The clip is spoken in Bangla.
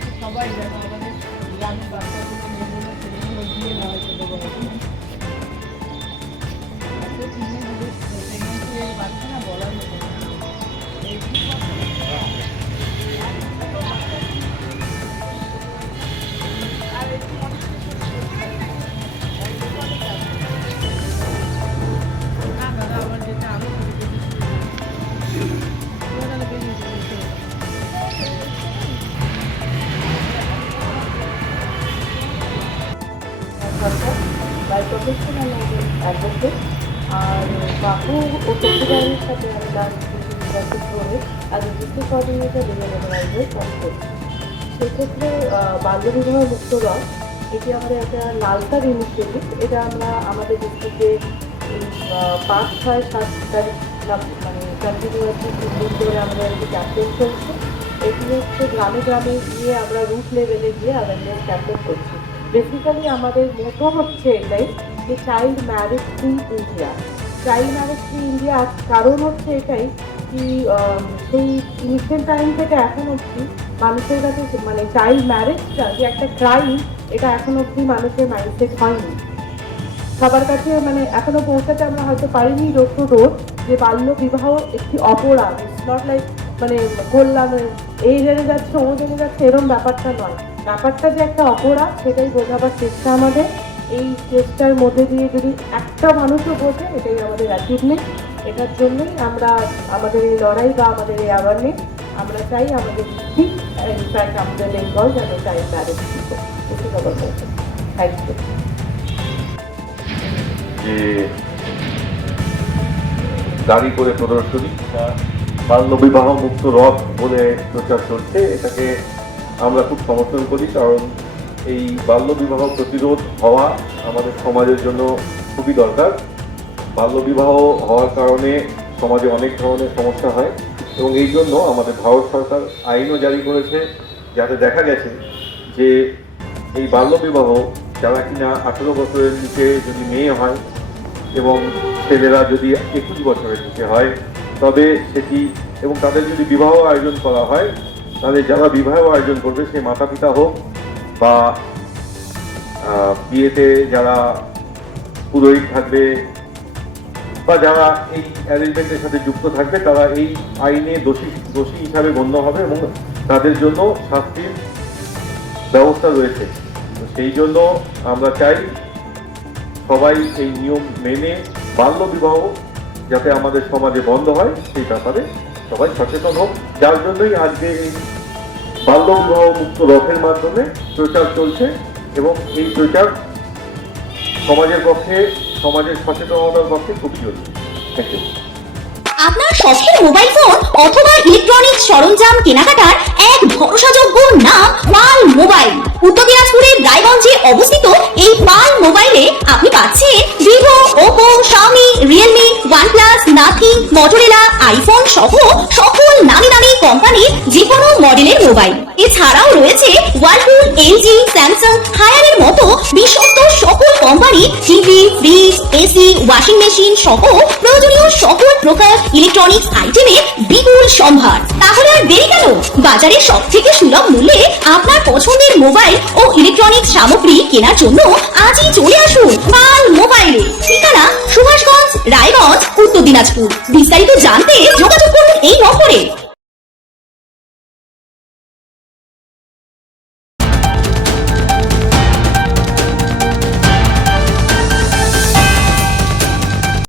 চাইছি সবাই যেন আমাদের গ্রামের বাচ্চাগুলো মেয়েগুলো ছেলেগুলো দিয়ে না হয় ছোটো বড় এত প্রেগনেন্সির বাচ্চা না বলার মতো না। এই আর একটু অনেক না দাদা আমার যেটা আরো বাই প্রফেশনাল অ্যাডভোকেট আর বাবু ও চট্টগ্রামের সাথে আমি লাস্ট 2 বছর ধরে অ্যাজ এ ডিস্ট্রিক্ট কোঅর্ডিনেটর রিজনালাইজের কাজ করছি। সেক্ষেত্রে বাল্যবিবাহ মুক্ত রথ এটি আমাদের একটা লালসার ইনিশিয়েটিভ। এটা আমরা আমাদের ডিস্ট্রিক্টে 5, 6, 7 তারিখ মানে কন্টিনিউয়াসলি 3 দিন ধরে আমাদের একটি ক্যাম্পেইন চলছে। এটি হচ্ছে গ্রামে গ্রামে গিয়ে আমরা রুট লেভেলে গিয়ে অ্যাওয়ারনেস ক্যাম্পেইন করছি। বেসিক্যালি আমাদের মোটো হচ্ছে এটাই যে child marriage free India. Child marriage free India কারণ হচ্ছে এটাই কি সেই ইনিশিয়াল টাইম থেকে এখন অবধি মানুষের কাছে মানে চাইল্ড ম্যারেজটা যে একটা ক্রাইম এটা এখন অবধি মানুষের মাইন্ডসেট হয়নি, সবার কাছে মানে এখনো পৌঁছাতে আমরা হয়তো পারিনি ডোর টু ডোর যে বাল্য বিবাহ একটি অপরাধ। ইটস নট লাইক মানে করলাম এই জেনে যাচ্ছে ও জেনে যাচ্ছে এরকম ব্যাপারটা নয়। ব্যাপারটা যে একটা অপরাধ সেটাই বোঝাবার চেষ্টা আমাদের। এই চেষ্টার মধ্যে দিয়ে যদি একটা মানুষও বোঝে এটাই আমাদের অ্যাচিভমেন্ট। এটার জন্যই আমরা আমাদের এই লড়াই বা আমাদের এই অ্যাওয়ারনেস আমরা চাই আমাদের ঠিক ইনফ্যাক্ট আমাদের বেঙ্গল যেন চাইল্ড ম্যারেজ থ্যাংক ইউ। যে গাড়ি করে প্রদর্শনী বাল্য বিবাহ মুক্ত রথ বলে প্রচার চলছে, এটাকে আমরা খুব সমর্থন করি। কারণ এই বাল্য বিবাহ প্রতিরোধ হওয়া আমাদের সমাজের জন্য খুবই দরকার। বাল্য বিবাহ হওয়ার কারণে সমাজে অনেক ধরনের সমস্যা হয় এবং এই জন্য আমাদের ভারত সরকার আইনও জারি করেছে, যাতে দেখা গেছে যে এই বাল্য বিবাহ যারা কিনা 18 বছরের নিচে যদি মেয়ে হয় এবং ছেলেরা যদি 21 বছরের নিচে হয় তবে সেটি এবং তাদের যদি বিবাহ আয়োজন করা হয় তাহলে যারা বিবাহ আয়োজন করবে সে মাতা পিতা হোক বা বিয়েতে যারা পুরোহিত থাকবে বা যারা এই অ্যারেঞ্জমেন্টের সাথে যুক্ত থাকবে তারা এই আইনে দোষী হিসাবে গণ্য হবে এবং তাদের জন্য শাস্তির ব্যবস্থা রয়েছে। তো সেই জন্য আমরা চাই সবাই এই নিয়ম মেনে বাল্য বিবাহ যাতে আমাদের সমাজে বন্ধ হয় সেই ব্যাপারে সবাই সচেতন হোক। যার জন্যই আজকে এই বাল্য বিবাহ মুক্ত রথের মাধ্যমে প্রচার চলছে এবং এই প্রচার সমাজের পক্ষে সমাজের সচেতনতার পক্ষে খুব জরুরি। Thank you. আপনার শখের মোবাইল ফোন অথবা ইলেকট্রনিক্স সরঞ্জাম কেনাকাটার এক ভরসাযোগ্য নাম পাল মোবাইল। উত্তর দিনাজপুরের রায়গঞ্জে অবস্থিত এই পাল মোবাইলে আপনি পাচ্ছেন Vivo, Oppo, Xiaomi, Realme, OnePlus, nothing, Motorola, iPhone সহ সকল নামি দামি কোম্পানির যে কোনো মডেলের মোবাইল। এছাড়াও রয়েছে ওয়ালপুল, এলজি, স্যামসাং, হায়ারের মতো বিশ্বস্ত সকল company TV, fridge, AC, washing machine সহ প্রয়োজনীয় সকল প্রকার ইলেকট্রনিক্স আইটেমের বিপুল সম্ভার। তাহলে আর দেরি কেন? বাজারে সবথেকে সুলভ মূল্যে আপনার পছন্দের মোবাইল ও ইলেকট্রনিক্স সামগ্রী কেনার জন্য আজই চলে আসুন পাল মোবাইলে। ঠিকানা সুভাষগঞ্জ, রায়গঞ্জ, উত্তর দিনাজপুর। বিস্তারিত জানতে যোগাযোগ করুন এই নম্বরে।